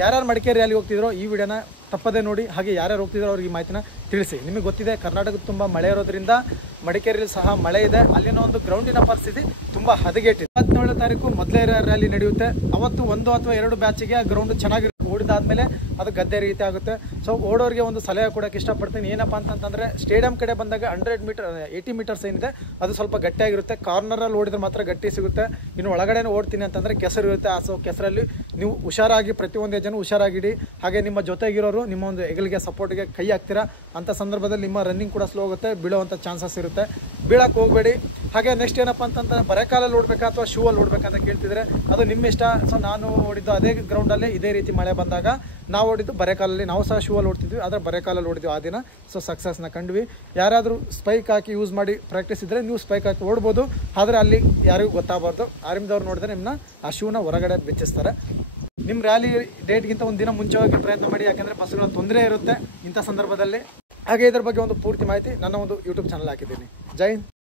ಯಾರ್ಯಾರು ಮಡಿಕೇರಿ ರ್ಯಾಲಿ ಹೋಗ್ತಿದ್ರೋ ಈ ವಿಡಿಯೋನ ತಪ್ಪದೇ ನೋಡಿ. ಹಾಗೆ ಯಾರ್ಯಾರು ಹೋಗ್ತಿದ್ರೋ ಅವ್ರಿಗೆ ಈ ಮಾಹಿತಿನ ತಿಳಿಸಿ. ನಿಮಗೆ ಗೊತ್ತಿದೆ ಕರ್ನಾಟಕದ ತುಂಬ ಮಳೆ ಇರೋದ್ರಿಂದ ಮಡಿಕೇರಿಯಲ್ಲಿ ಸಹ ಮಳೆ ಇದೆ. ಅಲ್ಲಿನ ಒಂದು ಗ್ರೌಂಡಿನ ಪರಿಸ್ಥಿತಿ ತುಂಬ ಹದಗೆಟ್ಟಿದೆ. 17ನೇ ತಾರೀಕು ಮೊದಲೇ ರ್ಯಾಲಿ ನಡೆಯುತ್ತೆ. ಅವತ್ತು 1 ಅಥವಾ 2 ಬ್ಯಾಚಿಗೆ ಆ ಗ್ರೌಂಡ್ ಚೆನ್ನಾಗಿ ಓಡಿದಾದ್ಮೇಲೆ ಅದು ಗದ್ದೆ ರೀತಿ ಆಗುತ್ತೆ. ಸೊ ಓಡೋರಿಗೆ ಒಂದು ಸಲಹೆ ಕೊಡೋಕೆ ಇಷ್ಟಪಡ್ತೀನಿ. ಏನಪ್ಪ ಅಂತಂದರೆ ಸ್ಟೇಡಿಯಂ ಕಡೆ ಬಂದಾಗ 100 ಮೀಟರ್ 80 ಮೀಟರ್ಸ್ ಏನಿದೆ ಅದು ಸ್ವಲ್ಪ ಗಟ್ಟಿಯಾಗಿರುತ್ತೆ. ಕಾರ್ನರಲ್ಲಿ ಓಡಿದ್ರೆ ಮಾತ್ರ ಗಟ್ಟಿ ಸಿಗುತ್ತೆ. ಇನ್ನು ಒಳಗಡೆ ಓಡ್ತೀನಿ ಅಂತಂದರೆ ಕೆಸರು ಇರುತ್ತೆ. ಸೊ ಕೆಸರಲ್ಲಿ ನೀವು ಹುಷಾರಾಗಿ ಪ್ರತಿಯೊಂದು ಹೆಜ್ಜೆನೂ ಹುಷಾರಾಗಿಡಿ. ಹಾಗೆ ನಿಮ್ಮ ಜೊತೆಗಿರೋರು ನಿಮ್ಮ ಒಂದು ಹೆಗಲಿಗೆ ಸಪೋರ್ಟ್ಗೆ ಕೈ ಹಾಕ್ತೀರಾ ಅಂತ ಸಂದರ್ಭದಲ್ಲಿ ನಿಮ್ಮ ರನ್ನಿಂಗ್ ಕೂಡ ಸ್ಲೋ ಆಗುತ್ತೆ, ಬೀಳೋವಂಥ ಚಾನ್ಸಸ್ ಇರುತ್ತೆ. ಬೀಳಕ್ಕೆ ಹೋಗಬೇಡಿ. ಹಾಗೆ ನೆಕ್ಸ್ಟ್ ಏನಪ್ಪ ಅಂತಂದರೆ ಬರೆಕಾಲಲ್ಲಿ ಓಡಬೇಕಾ ಅಥವಾ ಶೂ ಅಲ್ಲಿ ಓಡಬೇಕಂತ ಕೇಳ್ತಿದ್ರೆ ಅದು ನಿಮ್ಮ ಇಷ್ಟ. ಸೊ ನಾನು ಓಡಿದ್ದು ಅದೇ ಗ್ರೌಂಡಲ್ಲೇ ಇದೇ ರೀತಿ ಮಳೆ ಬಂದಾಗ ನಾವು ಓಡಿದ್ದು ಬರೆಕಾಲಲ್ಲಿ. ನಾವು ಸಹ ಶೂ ಅಲ್ಲಿ ಓಡ್ತಿದ್ವಿ, ಆದರೆ ಬರೆಕಾಲಲ್ಲಿ ಓಡಿದ್ವಿ ಆ ದಿನ. ಸೊ ಸಕ್ಸಸ್ನ ಕಂಡ್ವಿ. ಯಾರಾದರೂ ಸ್ಪೈಕ್ ಹಾಕಿ ಯೂಸ್ ಮಾಡಿ ಪ್ರಾಕ್ಟೀಸ್ ಇದ್ದರೆ ನೀವು ಸ್ಪೈಕ್ ಹಾಕಿ ಓಡ್ಬೋದು, ಆದರೆ ಅಲ್ಲಿ ಯಾರಿಗೂ ಗೊತ್ತಾಗಬಾರ್ದು. ಆರ್ಮಿದವ್ರು ನೋಡಿದ್ರೆ ನಿಮ್ಮನ್ನ ಆ ಶೂನ ಹೊರಗಡೆ ಬೆಚ್ಚಿಸ್ತಾರೆ. ನಿಮ್ಮ ರ್ಯಾಲಿ ಡೇಟ್ಗಿಂತ ಒಂದು ದಿನ ಮುಂಚೆ ಹೋಗಿ ಪ್ರಯತ್ನ ಮಾಡಿ, ಯಾಕೆಂದರೆ ಬಸ್ಸುಗಳ ತೊಂದರೆ ಇರುತ್ತೆ ಇಂಥ ಸಂದರ್ಭದಲ್ಲಿ. ಹಾಗೆ ಇದ್ರ ಬಗ್ಗೆ ಒಂದು ಪೂರ್ತಿ ಮಾಹಿತಿ ನನ್ನ ಒಂದು ಯೂಟ್ಯೂಬ್ ಚಾನಲ್ ಹಾಕಿದ್ದೀನಿ. ಜೈ ಹಿಂದ್.